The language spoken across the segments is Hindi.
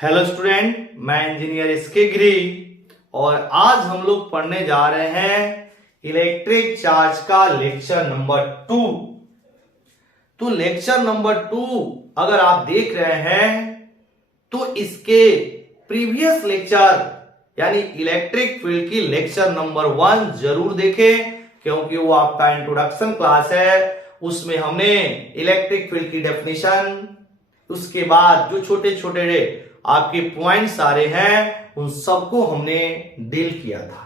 हेलो स्टूडेंट, मैं इंजीनियर एसके गिरी और आज हम लोग पढ़ने जा रहे हैं इलेक्ट्रिक चार्ज का लेक्चर नंबर 2। तो लेक्चर नंबर 2 अगर आप देख रहे हैं तो इसके प्रीवियस लेक्चर यानी इलेक्ट्रिक फील्ड की लेक्चर नंबर 1 जरूर देखें, क्योंकि वो आपका इंट्रोडक्शन क्लास है। उसमें हमने इलेक्ट्रिक फील्ड की डेफिनेशन, उसके बाद जो छोटे छोटे आपके पॉइंट्स सारे हैं उन सबको हमने डील किया था।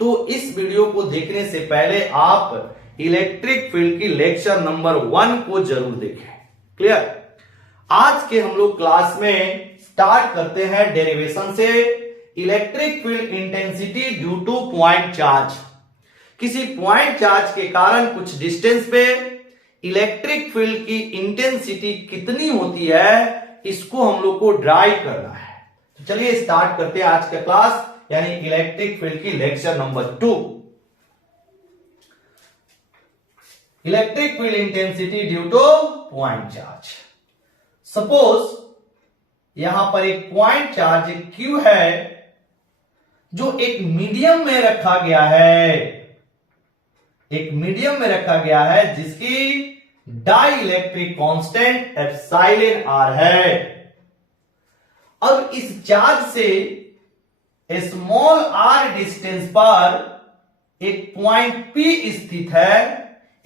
तो इस वीडियो को देखने से पहले आप इलेक्ट्रिक फील्ड की लेक्चर नंबर 1 को जरूर देखें। क्लियर? आज के हम लोग क्लास में स्टार्ट करते हैं डेरिवेशन से। Electric field intensity due two point charge. किसी पॉइंट चार्ज के कारण कुछ डिस्टेंस पे इलेक्ट्रिक फील्ड की इंटेंसिटी कितनी होती है, इसको हम लोग को ड्राइव करना है। तो चलिए स्टार्ट करते हैं आज का क्लास, यानी इलेक्ट्रिक फील्ड की lecture number 2। Electric field intensity due two point charge. Suppose यहां पर एक पॉइंट चार्ज Q है जो एक मीडियम में रखा गया है, एक मीडियम में रखा गया है जिसकी dielectric constant epsilon r है। अब इस चार्ज से स्मॉल r डिस्टेंस पर एक पॉइंट P स्थित है,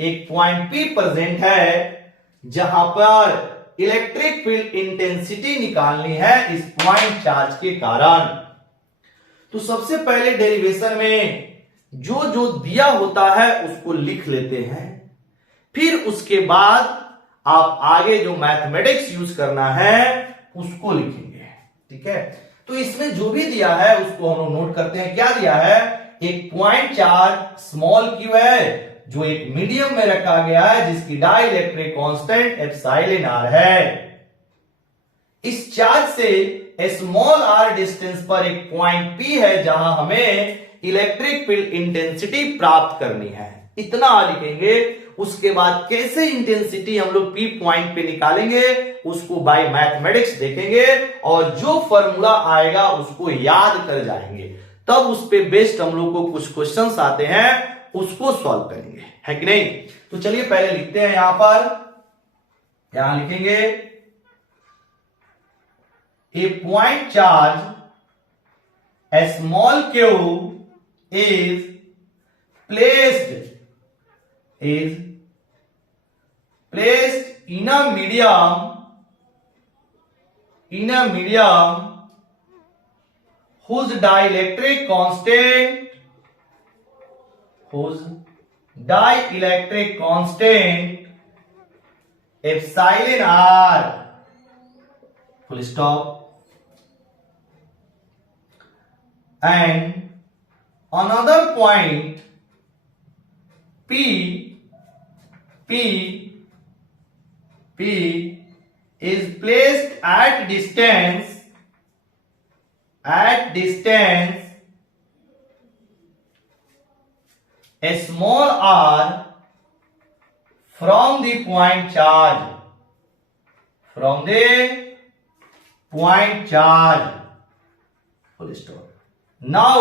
एक पॉइंट P प्रेजेंट है जहां पर इलेक्ट्रिक फील्ड इंटेंसिटी निकालनी है इस पॉइंट चार्ज के कारण। तो सबसे पहले डेरिवेशन में जो जो दिया होता है उसको लिख लेते हैं, फिर उसके बाद आप आगे जो मैथमेटिक्स यूज करना है उसको लिखेंगे। ठीक है? तो इसमें जो भी दिया है उसको हम लोग नोट करते हैं। क्या दिया है? एक पॉइंट चार्ज स्मॉल q है जो एक मीडियम में रखा गया है जिसकी dielectric constant epsilon r है। इस चार्ज से स्मॉल r डिस्टेंस पर एक पॉइंट P है जहां हमें इलेक्ट्रिक फील्ड इंटेंसिटी प्राप्त करनी है। इतना लिखेंगे। उसके बाद कैसे इंटेंसिटी हम लोग P पॉइंट पे निकालेंगे उसको बाय मैथमेटिक्स देखेंगे और जो फॉर्मूला आएगा उसको याद कर जाएंगे। तब उस पे बेस्ड हम लोग को कुछ क्वेश्चंस आते हैं उसको सॉल्व करेंगे, है कि नहीं? तो चलिए पहले लिखते हैं। यहां लिखेंगे a point charge small q is placed in a medium whose dielectric constant epsilon r, full stop, and another point P is placed at distance small r from the point charge, full stop. Now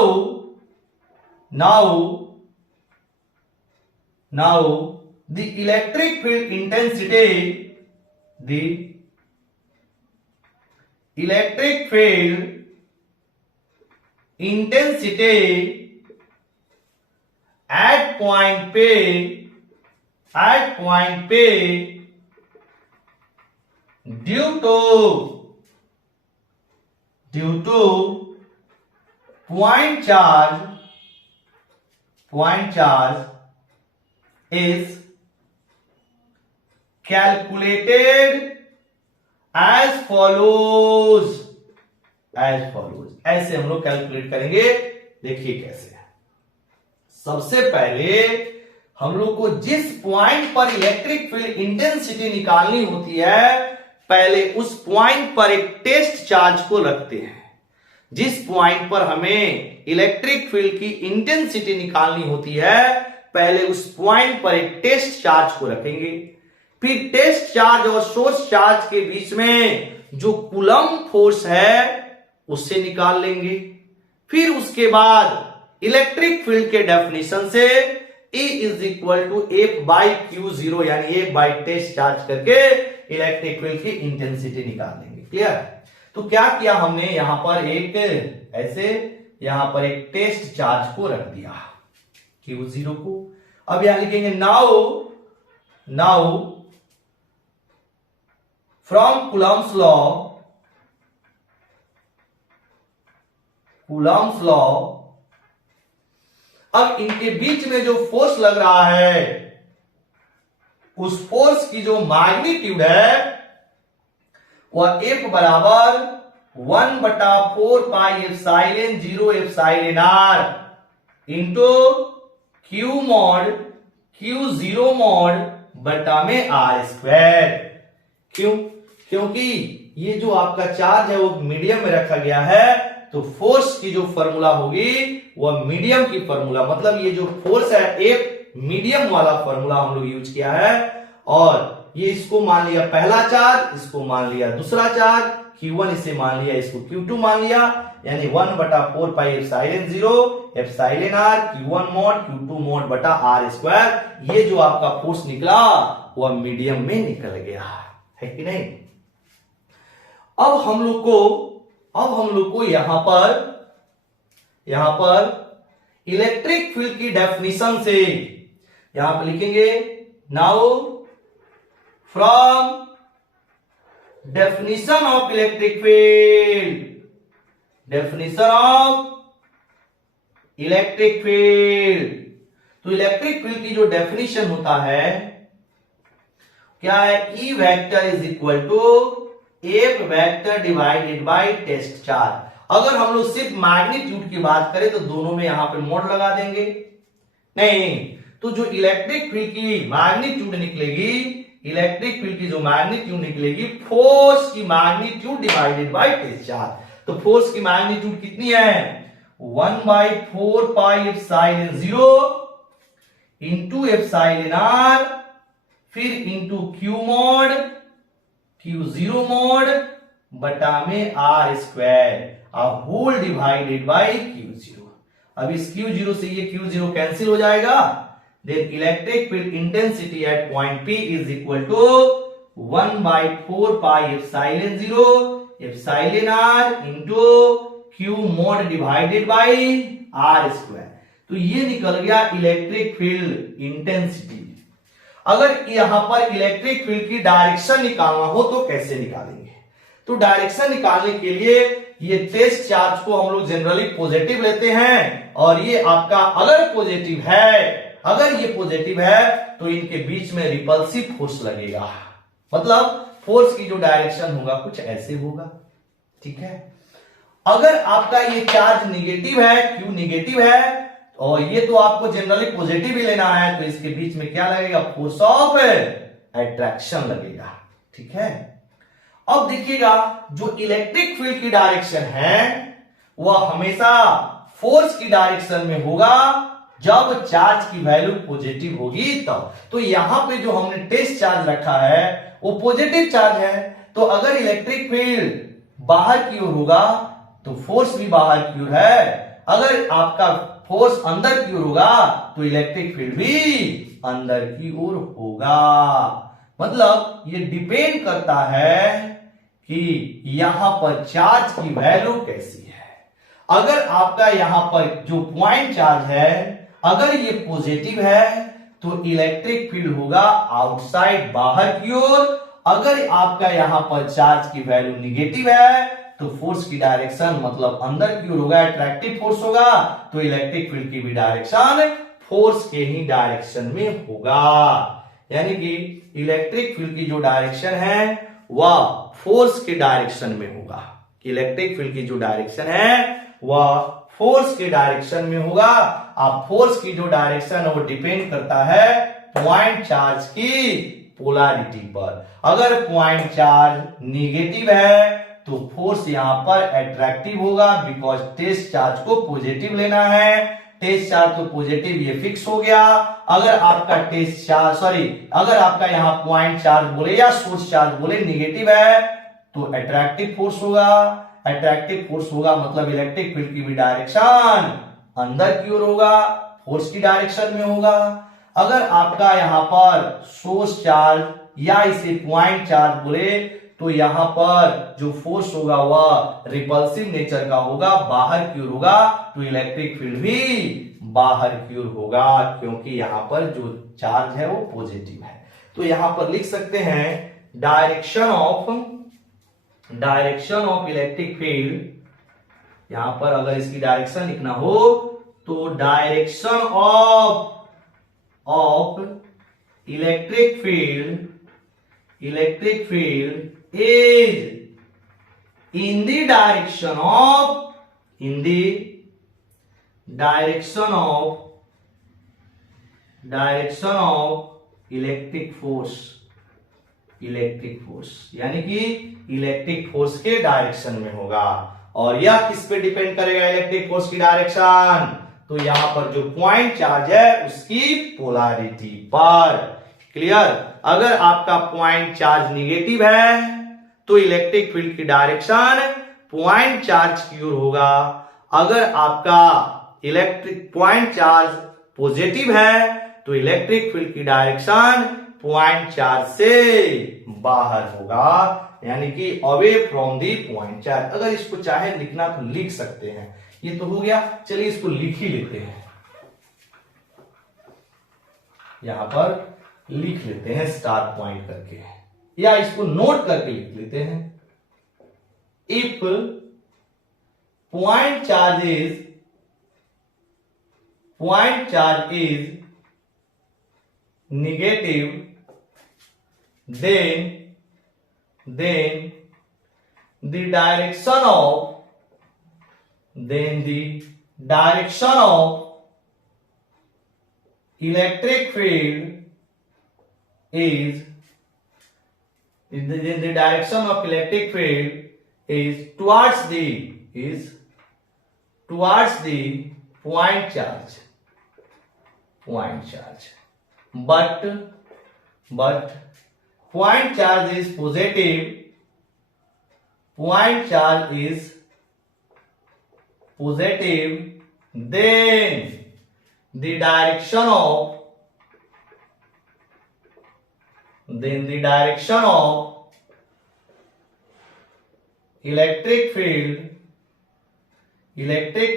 the electric field intensity at point P due to point charge is calculated as follows। ऐसे हम लोग कैलकुलेट करेंगे। देखिए कैसे। सबसे पहले हम लोग को जिस पॉइंट पर इलेक्ट्रिक फील्ड इंटेंसिटी निकालनी होती है, पहले उस पॉइंट पर एक टेस्ट चार्ज को रखते हैं। जिस पॉइंट पर हमें इलेक्ट्रिक फील्ड की इंटेंसिटी निकालनी होती है, पहले उस पॉइंट पर एक टेस्ट चार्ज को रखेंगे। फिर टेस्ट चार्ज और सोर्स चार्ज के बीच में जो कूलम्ब फोर्स है उससे निकाल लेंगे। फिर उसके बाद इलेक्ट्रिक फील्ड के डेफिनेशन से E is equal to F by Q zero, यानी एफ बाई टेस्ट चार्ज करके इलेक्ट्रिक फील्ड की इंटेंसिटी निकाल लेंगे। क्लियर? तो क्या किया हमने, यहां पर एक ऐसे यहां पर एक टेस्ट चार्ज को रख दिया क्यू जीरो को। अब यहां लिखेंगे नाउ फ्रॉम कूलम्स लॉ, अब इनके बीच में जो फोर्स लग रहा है उस फोर्स की जो मैग्नीट्यूड है वह F बराबर 1/4 pi epsilon 0 epsilon r into Q mod Q zero mod बटा में r स्क्वायर। क्यों? क्योंकि ये जो आपका चार्ज है वो मीडियम में रखा गया है, तो फोर्स की जो फॉर्मूला होगी वह मीडियम की फॉर्मूला, मतलब ये जो फोर्स है F मीडियम वाला फॉर्मूला हम लोग यूज किया है। और ये इसको मान लिया पहला चार्ज, इसको मान लिया दूसरा चार्ज, Q1 इसे मान लिया, इसको Q2 मान लिया, यानी 1/4 pi epsilon 0 epsilon r Q1 mod Q2 mod बटा r स्क्वायर। ये जो आपका फोर्स निकला वह मीडियम में निकल गया है कि नहीं। अब हम लोग को यहां पर इलेक्ट्रिक फील्ड की डेफिनेशन से यहां पर लिखेंगे now from definition of electric field, तो इलेक्ट्रिक फील्ड की जो डेफिनेशन होता है क्या है, E vector is equal to F vector divided by test charge. अगर हम लोग सिर्फ मैग्नीट्यूड की बात करें तो दोनों में यहां पे मोड लगा देंगे, नहीं तो जो इलेक्ट्रिक फील्ड की मैग्नीट्यूड निकलेगी, इलेक्ट्रिक फील्ड की जो मैग्नीट्यूड निकलेगी फोर्स की magnitude divided by test charge. तो फोर्स की मैग्नीट्यूड कितनी है, 1/4 pi epsilon 0 into epsilon r फिर into Q mod Q zero mod बटा में r square whole divided by Q zero. अब इस क्यू जीरो से ये क्यू जीरो कैंसिल हो जाएगा, then electric field intensity at point P is equal to 1/4 pi epsilon 0 epsilon r into Q mod divided by r square. तो ये निकल गया इलेक्ट्रिक फील्ड इंटेंसिटी। अगर यहां पर इलेक्ट्रिक फील्ड की डायरेक्शन निकालना हो तो कैसे निकालेंगे, तो डायरेक्शन निकालने के लिए ये टेस्ट चार्ज को हम लोग जनरली पॉजिटिव लेते हैं, और ये आपका अगर ये पॉजिटिव है तो इनके बीच में रिपल्सिव फोर्स लगेगा, मतलब फोर्स की जो डायरेक्शन होगा कुछ ऐसे होगा। ठीक है, अगर आपका ये चार्ज निगेटिव है, क्यू निगेटिव है, और ये तो आपको जनरली पॉजिटिव ही लेना है, तो इसके बीच में क्या लगेगा, फोर्स ऑफ अट्रैक्शन लगेगा। ठीक है, अब देखिएगा जो इलेक्ट्रिक फील्ड की डायरेक्शन है वह हमेशा फोर्स की डायरेक्शन में होगा जब चार्ज की वैल्यू पॉजिटिव होगी तब। तो यहां पे जो हमने टेस्ट चार्ज रखा है वो पॉजिटिव चार्ज है, तो अगर इलेक्ट्रिक फील्ड बाहर की ओर होगा तो फोर्स भी बाहर की ओर है, अगर आपका फोर्स अंदर की ओर होगा तो इलेक्ट्रिक फील्ड भी अंदर की ओर होगा। मतलब ये डिपेंड करता है कि यहां पर चार्ज की वैल्यू कैसी है। अगर आपका यहां पर जो पॉइंट चार्ज है अगर ये पॉजिटिव है तो इलेक्ट्रिक फील्ड होगा आउटसाइड बाहर की ओर, अगर आपका यहां पर चार्ज की वैल्यू निगेटिव है तो फोर्स की डायरेक्शन मतलब अंदर की ओर होगा, अट्रैक्टिव फोर्स होगा, तो इलेक्ट्रिक फील्ड की भी डायरेक्शन फोर्स के ही डायरेक्शन में होगा। यानी कि इलेक्ट्रिक फील्ड की जो डायरेक्शन है वह फोर्स के डायरेक्शन में होगा। इलेक्ट्रिक फील्ड की जो डायरेक्शन है वह फोर्स के डायरेक्शन में होगा। अब फोर्स की जो डायरेक्शन है वो डिपेंड करता है पॉइंट चार्ज की पोलैरिटी पर। अगर पॉइंट चार्ज निगेटिव है तो फोर्स यहां पर अट्रैक्टिव होगा, बिकॉज टेस्ट चार्ज को पॉजिटिव लेना है, टेस्ट चार्ज तो पॉजिटिव ये फिक्स हो गया। अगर आपका अगर आपका यहां पॉइंट चार्ज बोले या सोर्स चार्ज बोले निगेटिव है तो अट्रैक्टिव फोर्स होगा, अट्रैक्टिव फोर्स होगा मतलब इलेक्ट्रिक फील्ड की भी डायरेक्शन अंदर की ओर होगा, फोर्स की डायरेक्शन में होगा। अगर आपका यहां पर सोर्स चार्ज या इसे पॉइंट चार्ज बोले तो यहां पर जो फोर्स होगा वह रिपल्सिव नेचर का होगा, बाहर की ओर होगा, तो इलेक्ट्रिक फील्ड भी बाहर की ओर होगा क्योंकि यहां पर जो चार्ज है वो पॉजिटिव है। तो यहां पर लिख सकते हैं डायरेक्शन ऑफ इलेक्ट्रिक फील्ड। यहां पर अगर इसकी डायरेक्शन लिखना हो तो direction of electric field is in the direction of electric force यानी कि इलेक्ट्रिक फोर्स के डायरेक्शन में होगा। और यह किस पे डिपेंड करेगा इलेक्ट्रिक फोर्स की डायरेक्शन? तो यहां पर जो पॉइंट चार्ज है उसकी पोलैरिटी पर। क्लियर? अगर आपका पॉइंट चार्ज निगेटिव है तो इलेक्ट्रिक फील्ड की डायरेक्शन पॉइंट चार्ज की ओर होगा। अगर आपका इलेक्ट्रिक पॉइंट चार्ज पॉजिटिव है तो इलेक्ट्रिक फील्ड की डायरेक्शन पॉइंट चार्ज से बाहर होगा, यानी कि away from the point charge. अगर इसको चाहे लिखना तो लिख सकते हैं। ये तो हो गया, चलिए इसको लिख ही लेते हैं। यहां पर लिख लेते हैं स्टार पॉइंट करके, या इसको नोट करके लिख लेते हैं। If point charge is negative, then the direction of electric field is towards the point charge. But point charge is positive. Then the direction of electric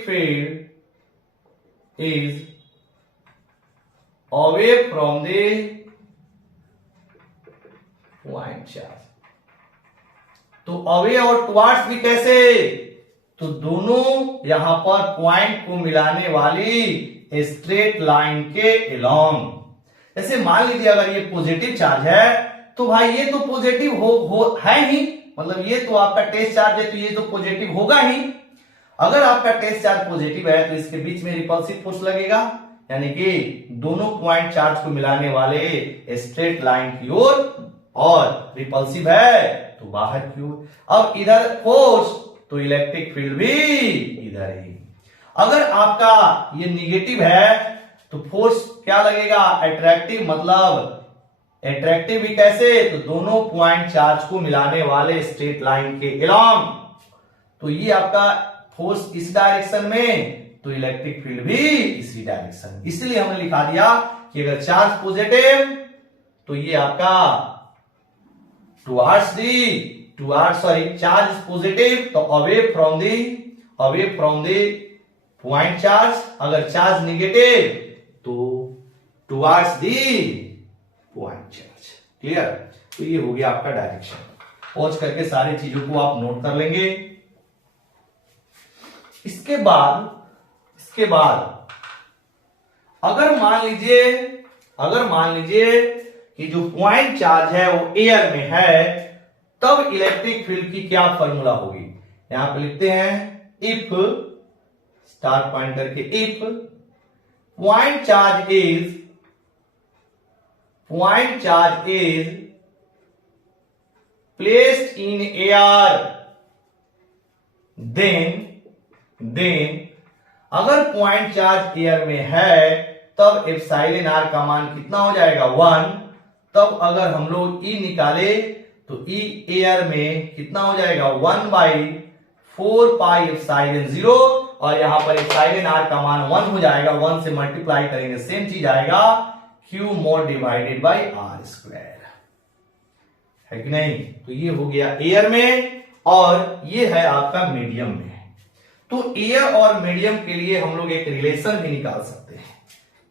field is away from the point charge। तो अवे और टुवार्ड्स भी कैसे? तो दोनों यहां पर पॉइंट को मिलाने वाली स्ट्रेट लाइन के अलोंग। जैसे मान लीजिए अगर ये पॉजिटिव चार्ज है तो भाई ये तो पॉजिटिव है ही, मतलब ये तो आपका टेस्ट चार्ज है तो ये तो पॉजिटिव होगा ही। अगर आपका टेस्ट चार्ज पॉजिटिव है तो इसके बीच में रिपल्सिव फोर्स लगेगा, यानी कि दोनों पॉइंट चार्ज को मिलाने वाले स्ट्रेट लाइन की ओर, और रिपल्सिव है तो बाहर की ओर। अब इधर फोर्स तो इलेक्ट्रिक फील्ड भी इधर ही। अगर आपका ये निगेटिव है तो फोर्स क्या लगेगा? अट्रैक्टिव, मतलब अट्रैक्टिव भी कैसे? तो दोनों पॉइंट चार्ज को मिलाने वाले स्ट्रेट लाइन के अलोंग। तो ये आपका फोर्स इस डायरेक्शन में, तो इलेक्ट्रिक फील्ड भी इसी डायरेक्शन। इसलिए हमने लिखा दिया कि अगर चार्ज पॉजिटिव तो ये आपका चार्ज पॉजिटिव तो away from the point charge. अगर चार्ज निगेटिव तो towards the point charge. Clear? तो ये हो गया आपका डायरेक्शन। पॉज करके सारी चीजों को आप नोट कर लेंगे। इसके बाद अगर मान लीजिए कि जो पॉइंट चार्ज है वो एयर में है, तब इलेक्ट्रिक फील्ड की क्या फॉर्मूला होगी? यहां पे लिखते हैं इफ, स्टार पॉइंट करके, if point charge is placed in air, then अगर पॉइंट चार्ज एयर में है तब एप्सिलॉन आर का मान कितना हो जाएगा? 1। तब अगर हम लोग ई निकाले तो ई एयर में कितना हो जाएगा? 1/4 4 पाई एप्सिलॉन 0 और यहां पर एप्सिलॉन r का मान 1 हो जाएगा, 1 से मल्टीप्लाई करेंगे सेम चीज आएगा, q mod divided by r square, है कि नहीं। तो ये हो गया एयर में और ये है आपका मीडियम में। तो एयर और मीडियम के लिए हम लोग एक रिलेशन भी निकाल सकते हैं।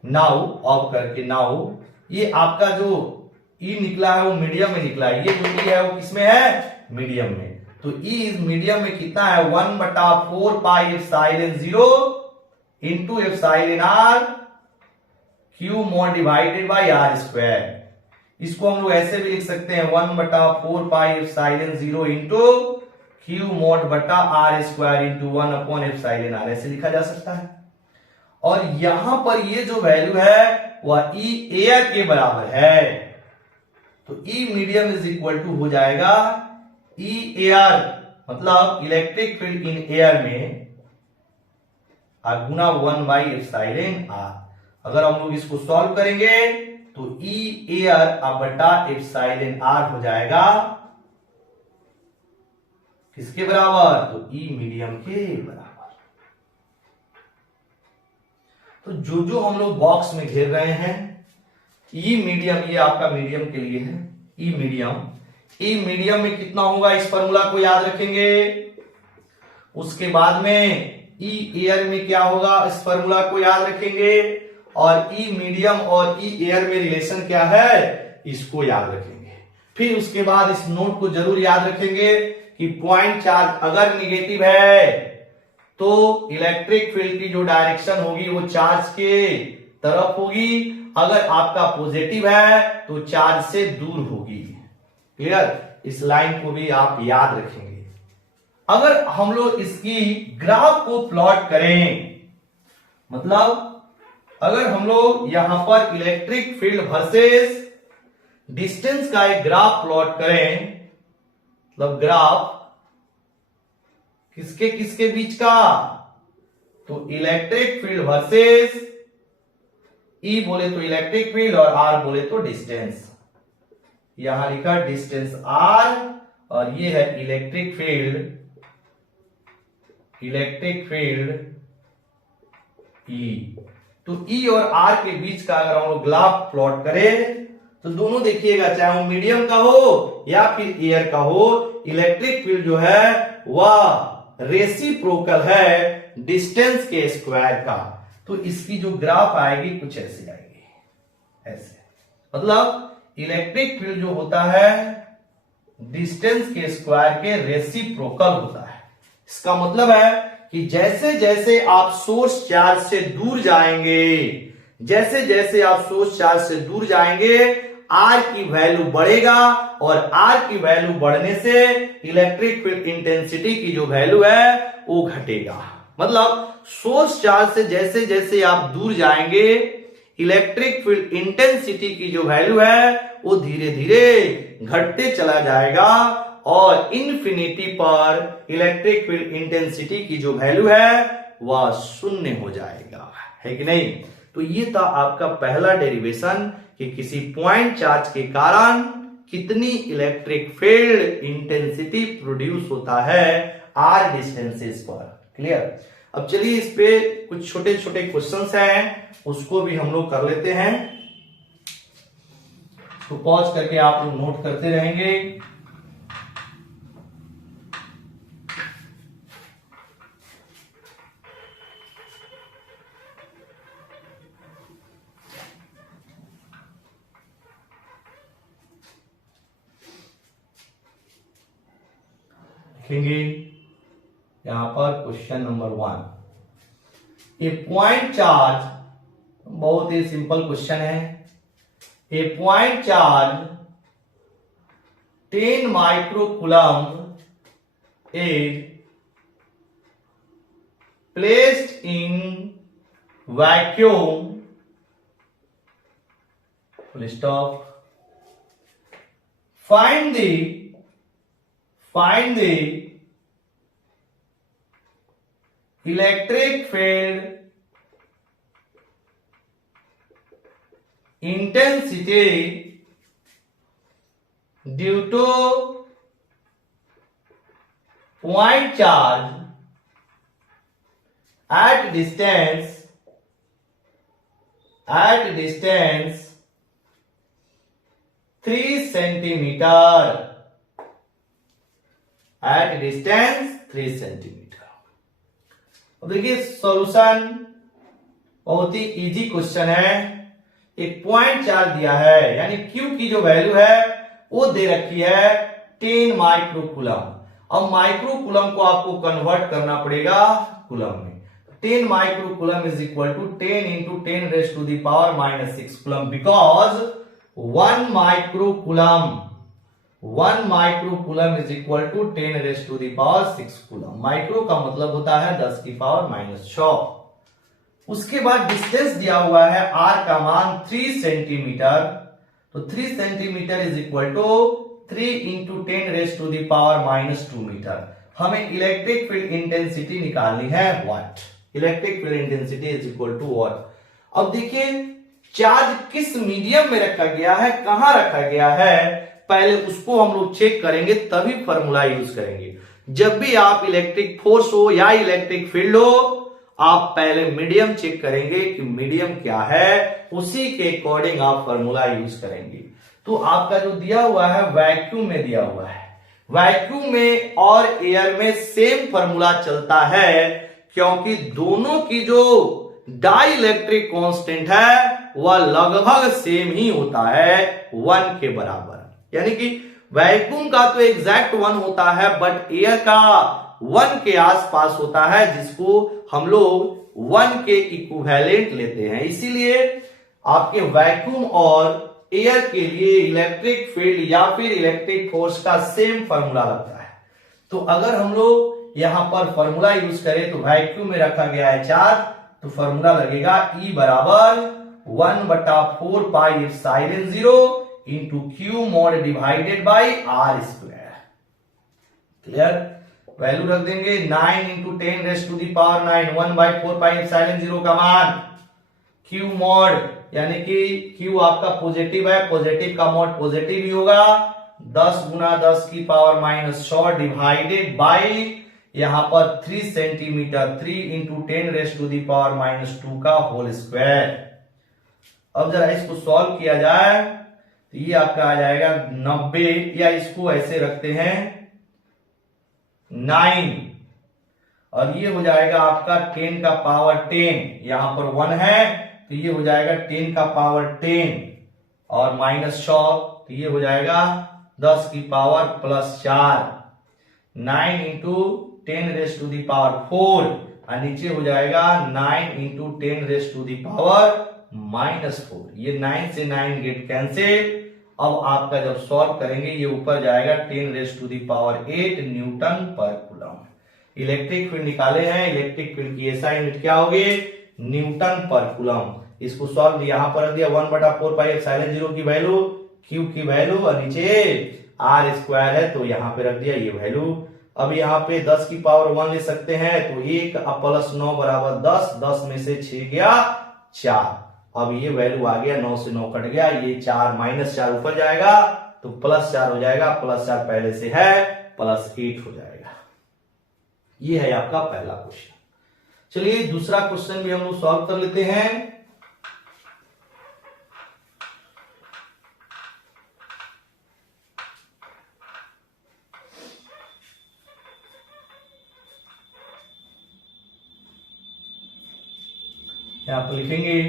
नाउ ऑफ करके, नाउ ये आपका जो ई निकला है वो मीडियम में निकला है, ये जो ई है वो किसमें है, मीडियम में। तो ई इस मीडियम में कितना है, 1/4 pi epsilon 0 into epsilon r Q mod divided by r square. इसको हम लोग ऐसे भी लिख सकते हैं 1/4 pi epsilon 0 into Q mod बटा r स्क्वायर इंटू 1/एप्सिलॉन r, ऐसे लिखा जा सकता है। और यहां पर ये जो वैल्यू है वह ई एयर के बराबर है, तो E medium is equal to हो जाएगा ई एयर, मतलब इलेक्ट्रिक फील्ड इन एयर में गुना 1/एप्सिलॉन r। अगर हम लोग इसको सॉल्व करेंगे तो ई एयर बटा एप्सिलॉन r हो जाएगा किसके बराबर, तो ई मीडियम के बराबर। तो जो जो हम लोग बॉक्स में घेर रहे हैं, ई मीडियम, ये आपका मीडियम के लिए है, ई मीडियम, ई मीडियम में कितना होगा इस फॉर्मूला को याद रखेंगे। उसके बाद में ई एयर में क्या होगा इस फॉर्मूला को याद रखेंगे, और ई मीडियम और ई एयर में रिलेशन क्या है इसको याद रखेंगे। फिर उसके बाद इस नोट को जरूर याद रखेंगे कि पॉइंट चार्ज अगर निगेटिव है तो इलेक्ट्रिक फील्ड की जो डायरेक्शन होगी वो चार्ज के तरफ होगी, अगर आपका पॉजिटिव है तो चार्ज से दूर होगी। क्लियर, इस लाइन को भी आप याद रखेंगे। अगर हम लोग इसकी ग्राफ को प्लॉट करें, मतलब अगर हम लोग यहां पर इलेक्ट्रिक फील्ड वर्सेस डिस्टेंस का एक ग्राफ प्लॉट करें, मतलब ग्राफ किसके किसके बीच का, तो इलेक्ट्रिक फील्ड वर्सेस ई बोले तो इलेक्ट्रिक फील्ड और आर बोले तो डिस्टेंस। यहां लिखा डिस्टेंस आर और ये है electric field, electric field E. तो ई और आर के बीच का अगर हम लोग ग्राफ प्लॉट करें तो दोनों देखिएगा, चाहे वो मीडियम का हो या फिर एयर का हो, इलेक्ट्रिक फील्ड जो है वह रेसिप्रोकल है डिस्टेंस के स्क्वायर का। तो इसकी जो ग्राफ आएगी कुछ ऐसे आएगी, ऐसे, मतलब इलेक्ट्रिक फील्ड जो होता है डिस्टेंस के स्क्वायर के रेसिप्रोकल होता है। इसका मतलब है कि जैसे जैसे आप सोर्स चार्ज से दूर जाएंगे, जैसे जैसे आप सोर्स चार्ज से दूर जाएंगे आर की वैल्यू बढ़ेगा, और आर की वैल्यू बढ़ने से इलेक्ट्रिक फील्ड इंटेंसिटी की जो वैल्यू है वो घटेगा। मतलब सोर्स चार्ज से जैसे जैसे आप दूर जाएंगे इलेक्ट्रिक फील्ड इंटेंसिटी की जो वैल्यू है वो धीरे धीरे घटते चला जाएगा, और इन्फिनिटी पर इलेक्ट्रिक फील्ड इंटेंसिटी की जो वैल्यू है वह शून्य हो जाएगा, है कि नहीं। तो ये था आपका पहला डेरिवेशन कि किसी पॉइंट चार्ज के कारण कितनी इलेक्ट्रिक फील्ड इंटेंसिटी प्रोड्यूस होता है आर डिस्टेंसेस पर। क्लियर। अब चलिए इस पे कुछ छोटे छोटे क्वेश्चंस हैं, उसको भी हम लोग कर लेते हैं। तो पॉज करके आप लोग नोट करते रहेंगे। लिखेंगे यहां पर question number 1, a point charge, बहुत ही सिंपल क्वेश्चन है। A point charge 10 microcoulomb is placed in vacuum, full stop, find the electric field intensity due to point charge at distance 3 centimetre, at distance 3 centimetre. अब देखिए सॉल्यूशन बहुत ही इजी क्वेश्चन है। एक पॉइंट चार्ज दिया है, यानी Q की जो वैल्यू है वो दे रखी है 10 माइक्रोकूलम। अब माइक्रोकूलम को आपको कन्वर्ट करना पड़ेगा कूलम में। 10 microcoulomb is equal to 10 into 10 raise to the power minus 6 coulomb, because 1 microcoulomb is equal to 10 raise to the power 6 coulomb. Micro का मतलब होता है 10 की पावर माइनस 6। उसके बाद डिस्टेंस दिया हुआ है r का मान 3 सेंटीमीटर, तो 3 centimetre is equal to 3 into 10 raise to the power minus 2 metre. हमें इलेक्ट्रिक फील्ड इंटेंसिटी निकालनी है what. Electric field intensity is equal to what. अब देखिए चार्ज किस मीडियम में रखा गया है, कहां रखा गया है, पहले उसको हम लोग चेक करेंगे, तभी फॉर्मूला यूज करेंगे। जब भी आप इलेक्ट्रिक फोर्स हो या इलेक्ट्रिक फील्ड हो, आप पहले मीडियम चेक करेंगे कि मीडियम क्या है, उसी के अकॉर्डिंग आप फॉर्मूला यूज करेंगे। तो आपका जो दिया हुआ है वैक्यूम में दिया हुआ है, वैक्यूम में और एयर में सेम फॉर्मूला चलता है, क्योंकि दोनों की जो डाई इलेक्ट्रिक कांस्टेंट है वह लगभग सेम ही होता है 1 के बराबर। यानी कि वैक्यूम का तो एग्जैक्ट 1 होता है, बट एयर का 1 के आसपास होता है, जिसको हम लोग 1 के इक्विवेलेंट लेते हैं। इसीलिए आपके वैक्यूम और एयर के लिए इलेक्ट्रिक फील्ड या फिर इलेक्ट्रिक फोर्स का सेम फॉर्मूला लगता है। तो अगर हम लोग यहां पर फॉर्मूला यूज करें, तो वैक्यूम में रखा गया है चार्ज, तो फॉर्मूला लगेगा E बराबर 1/4 pi epsilon 0 into Q mod divided by R square. Clear? Value रख देंगे 9 into 10 raise to the power 9, 1/4 pi epsilon 0 का मान, Q मॉड यानी कि Q आपका पॉजिटिव है, पॉजिटिव का मॉड पॉजिटिव ही होगा, 10 गुना 10 की पावर माइनस 6 डिवाइडेड बाई यहां पर 3 centimetre, 3 into 10 raise to the power minus 2 का होल स्क्वायर। अब जरा इसको सॉल्व किया जाए तो ये आपका आ जाएगा 90, या इसको ऐसे रखते हैं 9, और ये हो जाएगा आपका 10 का पावर 10, यहां पर 1 है तो ये हो जाएगा 10 का पावर 10 और माइनस 6, तो ये हो जाएगा 10 की power plus 4, 9 into 10 raise to the power 4, और नीचे हो जाएगा 9 into 10 raise to the power minus 4। ये 9 से 9 गेट कैंसिल। अब आपका जब सॉल्व करेंगे ये ऊपर जाएगा 10 raise to the power 8 newton पर कूलम। इलेक्ट्रिक फील्ड निकाले हैं, इलेक्ट्रिक फील्ड की एसआई यूनिट क्या होगी, न्यूटन पर कूलम। इसको सॉल्व यहां पर दिया 1/4 पाई एप्सिलॉन 0 की वैल्यू, Q की वैल्यू, और नीचे R स्क्वायर है तो यहां पे रख दिया ये वैल्यू। अब यहाँ पे 10 की पावर 1 ले सकते हैं, तो 1 प्लस 9 बराबर 10, 10 में से 6 गया 4। अब ये वैल्यू आ गया, 9 से 9 कट गया, ये 4 माइनस 4 ऊपर जाएगा तो प्लस 4 हो जाएगा, प्लस 4 पहले से है, प्लस 8 हो जाएगा। ये है आपका पहला क्वेश्चन। चलिए दूसरा क्वेश्चन भी हम लोग सॉल्व कर लेते हैं। यहां पर लिखेंगे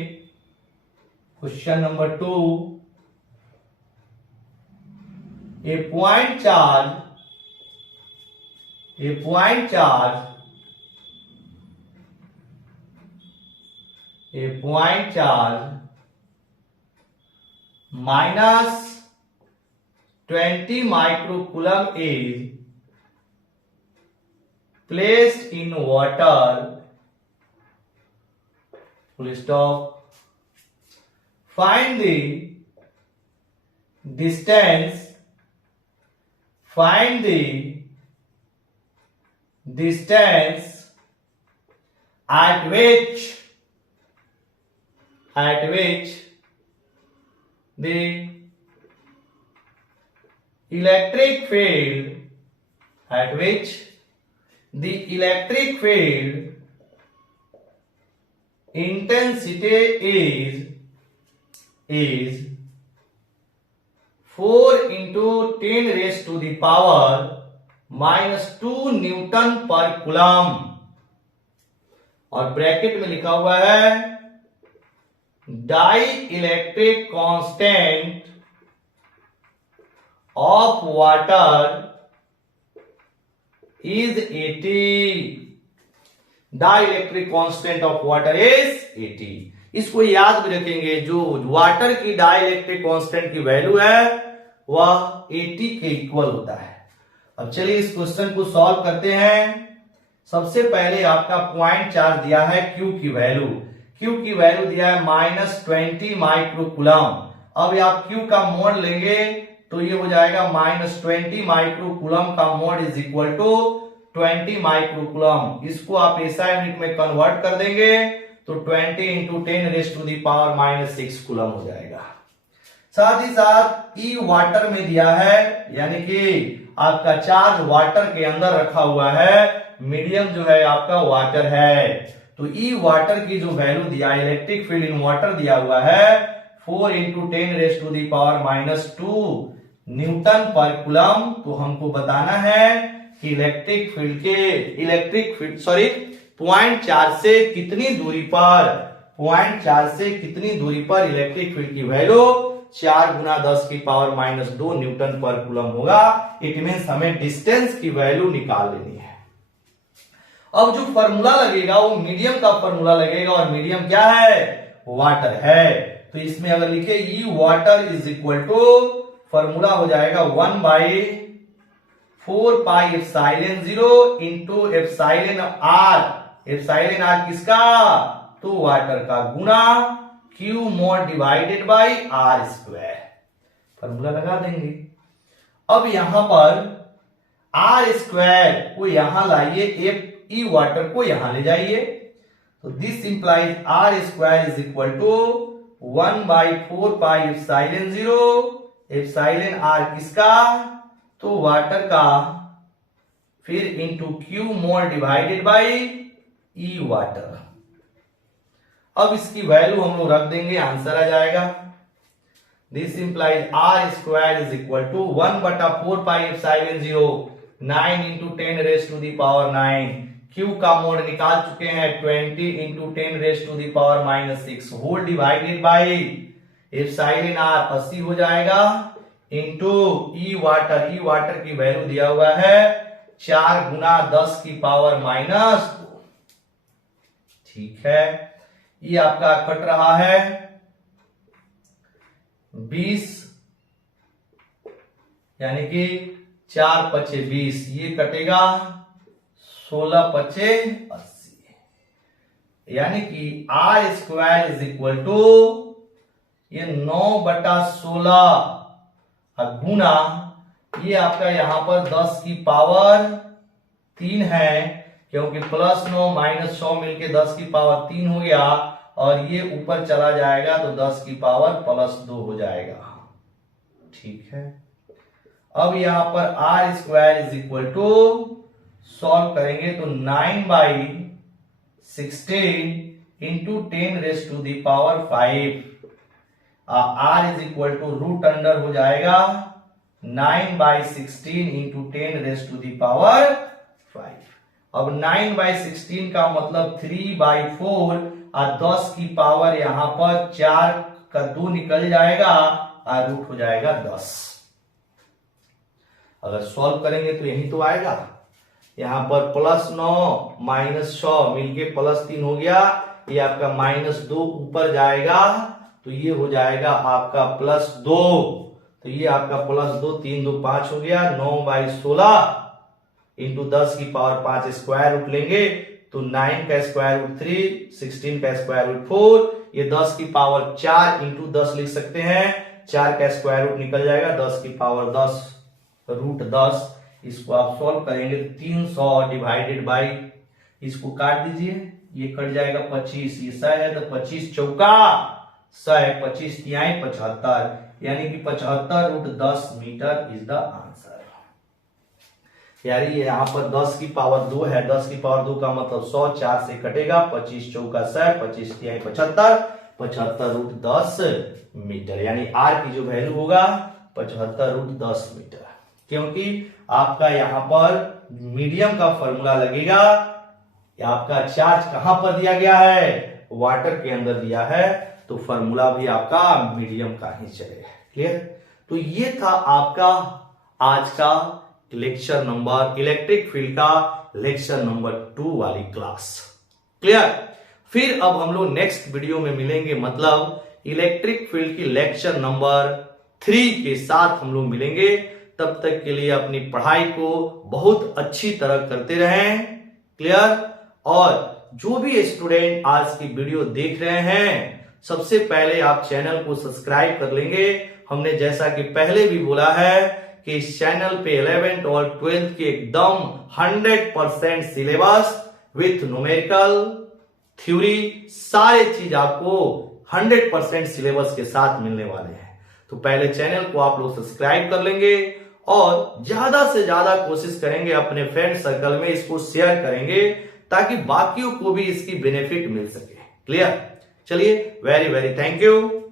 question number 2, A point charge minus 20 microcoulomb is placed in water, full stop. Find the distance at which the electric field the electric field intensity is 4 into 10 raised to the power -2 newton पर कूलम, और ब्रैकेट में लिखा हुआ है dielectric constant of water is 80। Dielectric constant of water is 80। इसको याद भी रखेंगे, जो वाटर की डाई इलेक्ट्रिक कांस्टेंट की वैल्यू है वह 80 के इक्वल होता है। अब चलिए इस क्वेश्चन को सॉल्व करते हैं। सबसे पहले आपका पॉइंट चार्ज दिया है Q की वैल्यू, Q की वैल्यू दिया है -20 माइक्रो कूलम। अब आप Q का मोड लेंगे तो ये हो जाएगा -20 माइक्रो कूलम का mod is equal to 20 micro coulomb. इसको आप एसआई यूनिट में कन्वर्ट कर देंगे तो 20 into 10 raise to the power -6 coulomb हो जाएगा। साथ ही साथ ई वाटर में दिया है, यानी कि आपका चार्ज वाटर के अंदर रखा हुआ है, मीडियम जो है आपका वाटर है। तो ई वाटर की जो वैल्यू दिया, इलेक्ट्रिक फील्ड इन वाटर दिया हुआ है 4 into 10 raise to the power -2 newton पर कूलम। तो हमको बताना है कि इलेक्ट्रिक फील्ड पॉइंट चार्ज से कितनी दूरी पर इलेक्ट्रिक फील्ड की वैल्यू 4 गुना 10 की पावर -2 न्यूटन पर कूलम होगा। इट मीन्स हमें डिस्टेंस की वैल्यू निकाल लेनी है। अब जो फॉर्मूला लगेगा वो मीडियम का फॉर्मूला लगेगा, और मीडियम क्या है? वाटर है। तो इसमें अगर लिखे E water is equal to, formula हो जाएगा 1/4 pi epsilon 0 into epsilon R. Epsilon R किसका? तो वाटर का, गुना Q mod divided by R square. Formula लगा देंगे। अब यहां पर R स्क्वायर को यहां लाइए, ई वाटर को यहां ले जाइए, तो this implies R square is equal to 1/4 pi epsilon 0 epsilon R किसका? तो वाटर का, फिर into Q mod divided by E water. अब इसकी वैल्यू हम लोग रख देंगे, आंसर आ जाएगा। This implies R square is equal to 1/4 pi epsilon 0 9 into 10 raise to the power 9। Q का मोड निकाल चुके हैं 20 into 10 raise to the power -6 whole divided by epsilon R 80 हो जाएगा, इंटू ई वाटर की वैल्यू दिया हुआ है 4 गुना 10 की पावर -2। ठीक है, ये आपका कट रहा है 20, यानी कि 4 पचे 20, ये कटेगा 16 पचे 80, यानी कि R square is equal to ये 9/16 गुना ये आपका यहां पर 10 की पावर 3 है, क्योंकि +9 -100 मिलके 10 की पावर 3 हो गया, और ये ऊपर चला जाएगा तो 10 की पावर +2 हो जाएगा। ठीक है, अब यहां पर R square is equal to, solve करेंगे तो 9/16 into 10 raise to the power 5। R is equal to root under हो जाएगा 9/16 into 10 raise to the power 5। अब 9/16 का मतलब 3/4, और 10 की पावर यहां पर 4 का 2 निकल जाएगा और रूट हो जाएगा 10। अगर सॉल्व करेंगे तो यही तो आएगा। यहां पर +9 -100 मिलके +3 हो गया, ये आपका -2 ऊपर जाएगा तो ये हो जाएगा आपका +2, तो ये आपका +2 3 2 5 हो गया। 9/16 इंटू 10 की पावर 5 स्क्वायर रूट लेंगे तो 9 का स्क्वायर रूट 3, 16 का स्क्वायर रूट 4, ये 10 की पावर 4 इंटू 10 लिख सकते हैं, 4 का स्क्वायर रूट निकल जाएगा 10 की पावर 10 रूट 10। इसको आप सॉल्व करेंगे तो 300 डिवाइडेड बाई, इसको काट दीजिए, ये कट जाएगा 25, ये 100 है तो 25 चौका 100 है, 25 तिहाई 75, यानी कि 75 root 10 metre is the answer. यार ये यहाँ पर 10 की पावर 2 है, 10 की पावर 2 का मतलब 100, 4 से कटेगा, 25 चौका 60, 25 तिहाई 75, 75 रूट 10 मीटर, यानी आर की जो वैल्यू होगा 75 रूट 10 मीटर। क्योंकि आपका यहाँ पर मीडियम का फॉर्मूला लगेगा, आपका चार्ज कहां पर दिया गया है, वाटर के अंदर दिया है, तो फॉर्मूला भी आपका मीडियम का ही चलेगा। क्लियर? तो ये था आपका आज का लेक्चर नंबर, इलेक्ट्रिक फील्ड का लेक्चर नंबर 2 वाली क्लास। क्लियर? फिर अब हम लोग नेक्स्ट वीडियो में मिलेंगे, मतलब इलेक्ट्रिक फील्ड की लेक्चर नंबर 3 के साथ हम लोग मिलेंगे। तब तक के लिए अपनी पढ़ाई को बहुत अच्छी तरह करते रहें। क्लियर? और जो भी स्टूडेंट आज की वीडियो देख रहे हैं, सबसे पहले आप चैनल को सब्सक्राइब कर लेंगे। हमने जैसा कि पहले भी बोला है कि इस चैनल पे 11th और 12th के एकदम 100% सिलेबस विथ न्यूमेरिकल थ्योरी सारे चीज आपको 100% सिलेबस के साथ मिलने वाले हैं। तो पहले चैनल को आप लोग सब्सक्राइब कर लेंगे और ज्यादा से ज्यादा कोशिश करेंगे अपने फ्रेंड सर्कल में इसको शेयर करेंगे, ताकि बाकियों को भी इसकी बेनिफिट मिल सके। क्लियर? चलिए, वेरी वेरी थैंक यू।